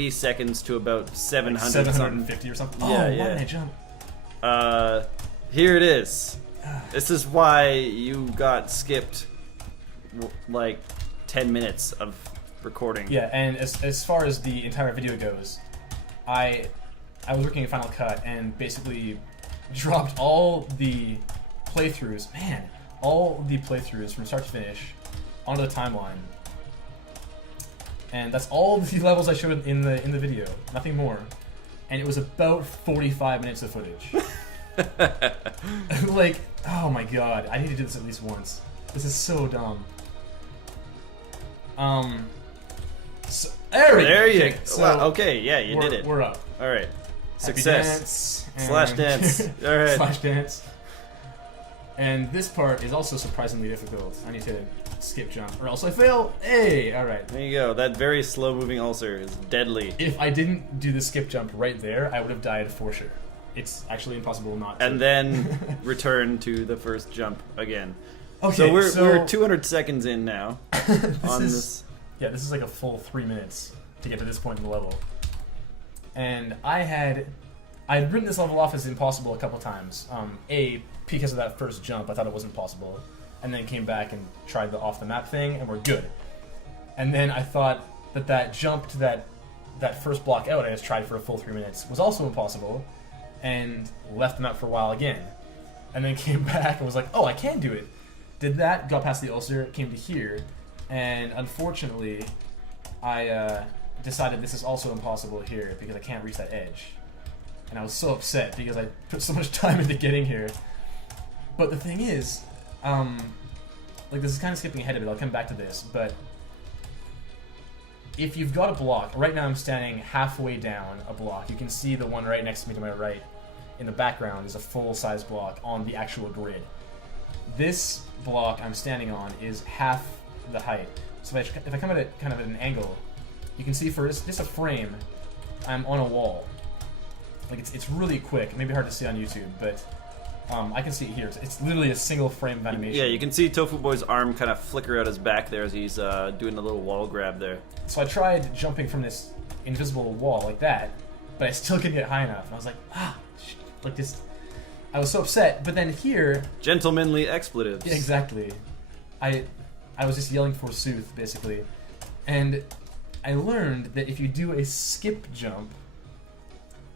80 seconds to about 700 like 750 or something. Yeah, oh, yeah. why did I jump? Here it is. This is why you got skipped like 10 minutes of recording. Yeah, and as far as the entire video goes, I was working in Final Cut and basically dropped all the playthroughs, all the playthroughs from start to finish onto the timeline. And that's all the levels I showed in the video, nothing more. And it was about 45 minutes of footage. Like, oh my god, I need to do this at least once. This is so dumb. So, There you okay, go. so Wow, okay, yeah, you did it. We're up. Alright. Happy Success. dance, Slash dance. Alright. Slash dance. And this part is also surprisingly difficult. I need to skip jump, or else I fail. Hey, alright. There you go. That very slow moving ulcer is deadly. If I didn't do the skip jump right there, I would have died for sure. It's actually impossible not to. And then return to the first jump again. Okay, so we're 200 seconds in now on this. Yeah, this is like a full 3 minutes to get to this point in the level. And I'd written this level off as impossible a couple times. Because of that first jump, I thought it wasn't possible. And then came back and tried the off the map thing, and we're good. And then I thought that jump to that first block out I just tried for a full 3 minutes was also impossible, and left the map for a while again. And then came back and was like, oh, I can do it. Did that, got past the ulcer, came to here, and unfortunately, I decided this is also impossible here because I can't reach that edge. And I was so upset because I put so much time into getting here. But the thing is, like, this is kind of skipping ahead a bit, I'll come back to this, but if you've got a block, right now I'm standing halfway down a block, you can see the one right next to me to my right in the background is a full-size block on the actual grid. This block I'm standing on is half the height, so if I come at it kind of at an angle, you can see for just a frame, I'm on a wall. Like, it's really quick, maybe hard to see on YouTube, but I can see it here. It's literally a single frame of animation. Yeah, you can see Tofu Boy's arm kind of flicker out his back there as he's doing a little wall grab there. So I tried jumping from this invisible wall like that, but I still couldn't get high enough. And I was like, like this. I was so upset. But then here, gentlemanly expletives. Yeah, exactly. I was just yelling forsooth, basically, and I learned that if you do a skip jump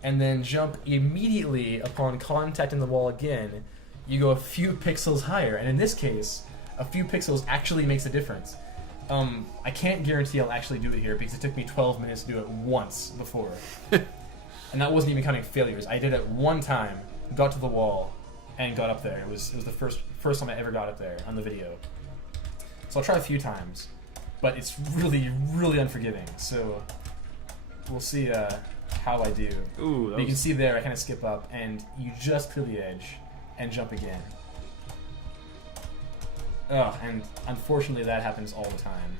and then jump immediately upon contact in the wall again, you go a few pixels higher. And in this case, a few pixels actually makes a difference. I can't guarantee I'll actually do it here because it took me 12 minutes to do it once before. And that wasn't even counting failures. I did it one time, got to the wall, and got up there. It was the first time I ever got up there on the video. So I'll try a few times, but it's really, really unforgiving. So we'll see how I do. Ooh, but you can see there I kind of skip up, and you just clear the edge and jump again. Ugh, and unfortunately that happens all the time.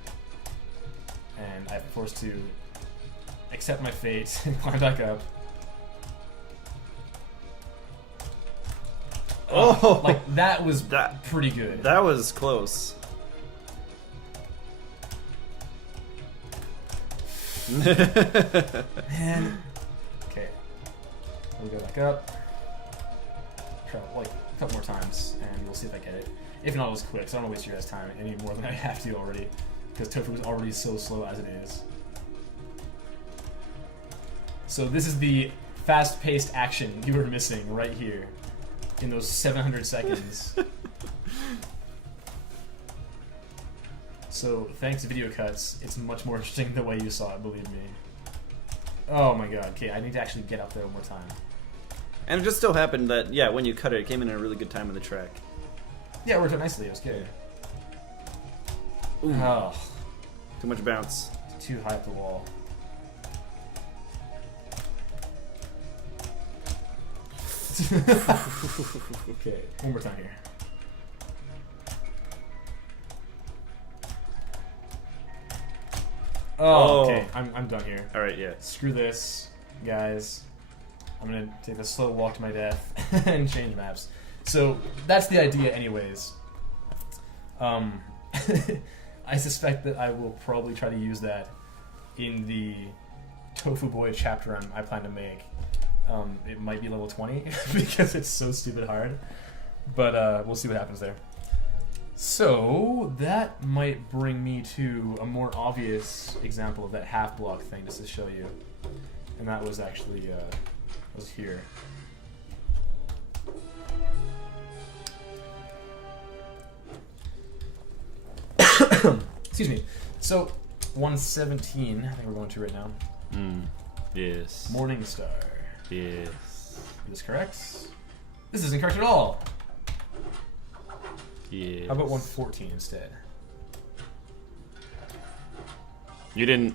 And I'm forced to accept my fate and climb back up. Oh, like that was pretty good. That was close. Man. Okay. We'll go back up. Try like a couple more times, and we'll see if I get it. If not, I'll just quit, so I don't want to waste your guys' time any more than I have to already, because Tofu is already so slow as it is. So this is the fast-paced action you were missing right here in those 700 seconds. So thanks to video cuts, it's much more interesting the way you saw it, believe me. Oh my god, okay, I need to actually get up there one more time. And it just so happened that, yeah, when you cut it, it came in at a really good time on the track. Yeah, it worked out nicely, it was good. Ooh. Oh, Too much bounce. too high up the wall. Okay, one more time here. Oh, okay, I'm done here. Alright, yeah. Screw this, guys. I'm gonna take a slow walk to my death and change maps. So, that's the idea anyways. I suspect that I will probably try to use that in the Tofu Boy chapter I plan to make, it might be level 20 because it's so stupid hard. But we'll see what happens there. So that might bring me to a more obvious example of that half block thing, just to show you. And that was actually was here. Excuse me. So 117, I think we're going to right now. Yes. Morningstar. Yes. Is this correct? This isn't correct at all. Yes. How about 114 instead? You didn't.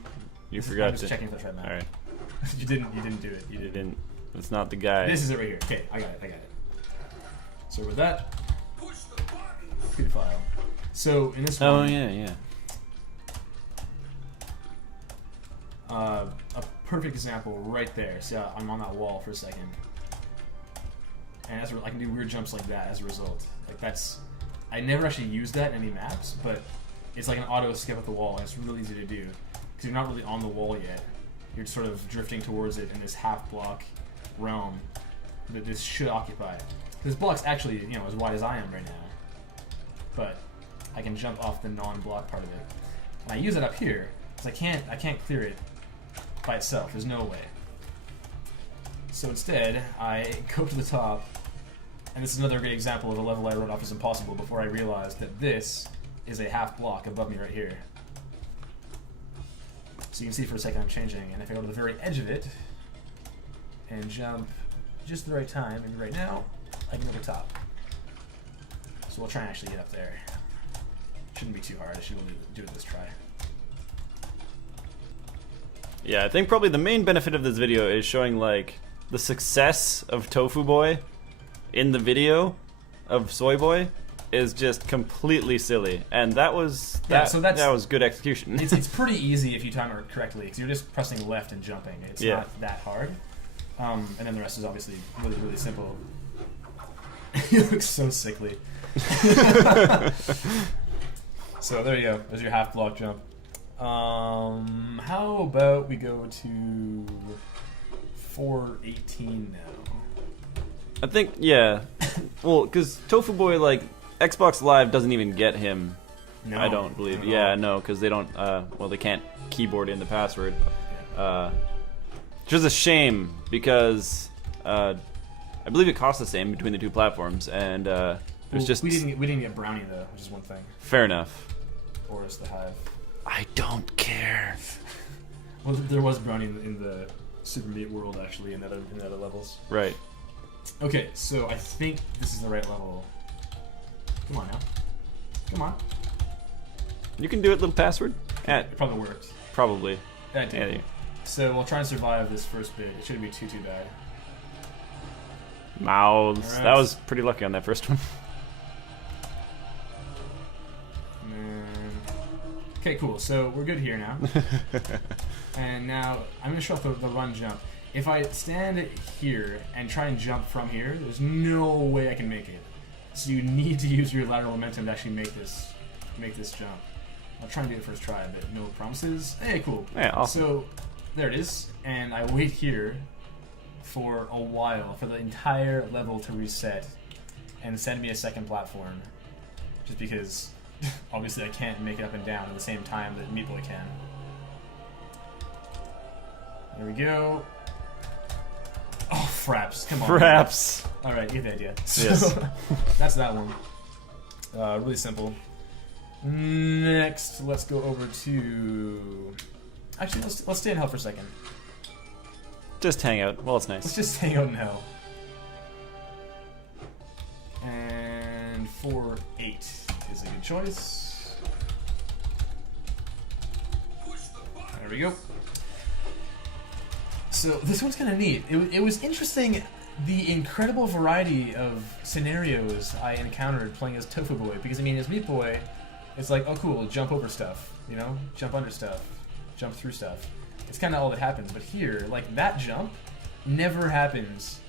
You forgot I'm just to. checking if that's right now. All right. You didn't do it. You You didn't. didn't. That's not the guy. This is it right here. Okay, I got it. So with that, good file. So in this Oh one, yeah. a perfect example right there. So I'm on that wall for a second, and I can do weird jumps like that as a result. Like that's, I never actually used that in any maps, but it's like an auto skip up the wall, and it's really easy to do because you're not really on the wall yet. You're sort of drifting towards it in this half block realm that this should occupy. This block's actually, as wide as I am right now, but I can jump off the non-block part of it. And I use it up here because I can't clear it by itself. There's no way. So instead, I go to the top, and this is another great example of a level I wrote off as impossible before I realized that this is a half block above me right here. So you can see for a second I'm changing, and if I go to the very edge of it and jump just the right time, maybe right now, I can go to the top. So we'll try and actually get up there. Shouldn't be too hard. I should be able to do it this try. Yeah, I think probably the main benefit of this video is showing like the success of Tofu Boy in the video of Soy Boy is just completely silly, and that was that was good execution. It's pretty easy if you time it correctly because you're just pressing left and jumping. It's not that hard, and then the rest is obviously really, really simple. You look so sickly. So there you go. There's your half block jump. How about we go to 418 now? I think, yeah. Well, because Tofu Boy, like, Xbox Live doesn't even get him. No, I don't believe. Yeah, no, because they don't, they can't keyboard in the password. Yeah. Which is a shame, because I believe it costs the same between the two platforms, and there's just... We didn't get Brownie, though, which is one thing. Fair enough. Or is the Hive. I don't care. Well, there was Brownie in the Super Meat world, actually, in the other levels. Right. Okay, so I think this is the right level. Come on now. Come on. You can do it, little password? It probably worked. Probably. Yeah, it did. Yeah. So we'll try and survive this first bit. It shouldn't be too bad. Mouths. Right. That was pretty lucky on that first one. Okay, cool. So we're good here now. And now I'm going to show off the run jump. If I stand here and try and jump from here, there's no way I can make it. So you need to use your lateral momentum to actually make this jump. I'll try and do it first try, but no promises. Hey, cool. Yeah, awesome. So there it is, and I wait here for a while for the entire level to reset and send me a second platform, just because obviously I can't make it up and down at the same time that Meat Boy can. There we go. Oh, fraps. Come on. Fraps. Alright, you get the idea. Yes. So, that's that one. Really simple. Next, let's go over to... Actually, let's stay in hell for a second. Just hang out. Well, it's nice. Let's just hang out in hell. And 4-8 is a good choice. There we go. So this one's kind of neat. It was interesting, the incredible variety of scenarios I encountered playing as Tofu Boy. Because I mean, as Meat Boy, it's like, oh cool, jump over stuff, jump under stuff, jump through stuff. It's kind of all that happens. But here, like that jump never happens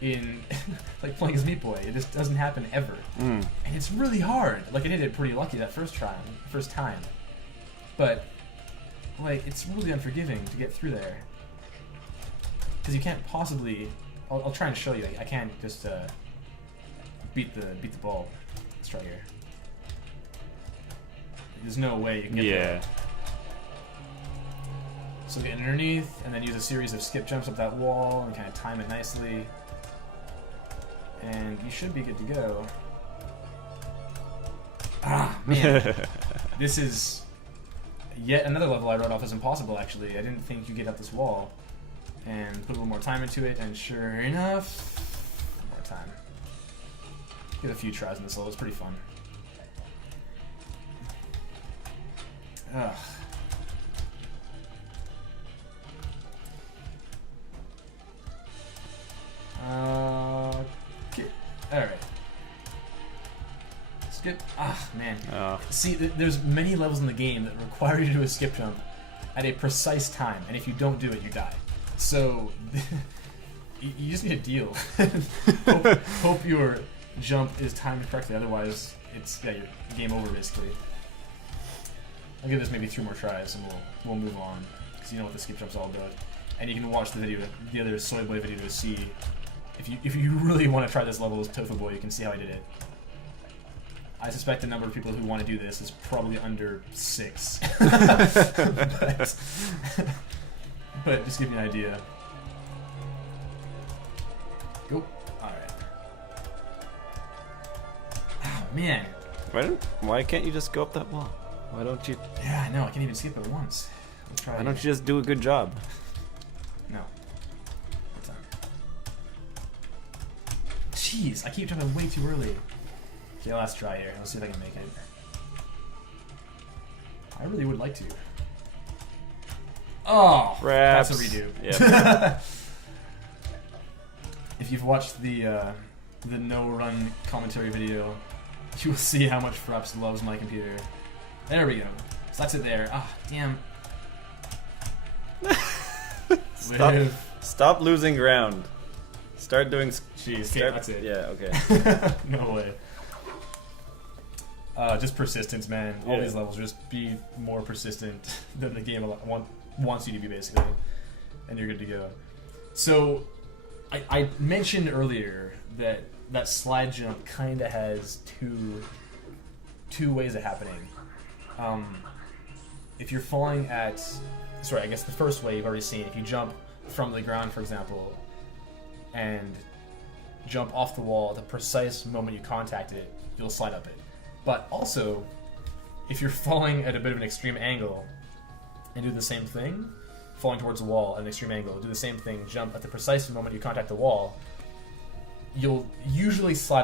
in like playing as Meat Boy. It just doesn't happen ever, and it's really hard. Like I did it pretty lucky that first time, but like it's really unforgiving to get through there. because you can't possibly. I'll try and show you. I can't just beat the ball. Let's try here. There's no way you can get there. So get underneath, and then use a series of skip jumps up that wall, and kind of time it nicely. And you should be good to go. Ah, man. This is yet another level I wrote off as impossible, actually. I didn't think you'd get up this wall. And put a little more time into it, and sure enough, more time. Get a few tries in this level, it's pretty fun. Ugh. Alright. Skip. Ah, man. Oh. See, there's many levels in the game that require you to do a skip jump at a precise time, and if you don't do it, you die. So, you just need to deal. hope your jump is timed correctly, otherwise, it's you're game over, basically. I'll give this maybe 3 more tries, and we'll move on, because you know what the skip jump's all about. And you can watch the video, the other Soy Boy video, to see if you really want to try this level with Tofu Boy, you can see how I did it. I suspect the number of people who want to do this is probably under 6. But just give you an idea. Go. Alright. Oh, man. Why can't you just go up that wall? Why don't you? Yeah, I know. I can't even skip it once. Let's try. Why don't you just do a good job? No. What's that? Jeez, I keep jumping way too early. Okay, let's try here. Let's see if I can make it. I really would like to. Oh, Raps. that's a redo. Yep. If you've watched the no-run commentary video, you will see how much Fraps loves my computer. There we go. So that's it there. Ah, damn. Stop losing ground. Start doing. Jeez, okay, that's it. Yeah. Okay. No way. Just persistence, man. All these levels, just be more persistent than the game wants you to be, basically, and you're good to go. So, I mentioned earlier that slide jump kind of has two ways of happening. If you're falling at, sorry, I guess the first way you've already seen. If you jump from the ground, for example, and jump off the wall at the precise moment you contact it, you'll slide up it. But also, if you're falling at a bit of an extreme angle and do the same thing, falling towards the wall at an extreme angle, do the same thing, jump at the precise moment you contact the wall, you'll usually slide up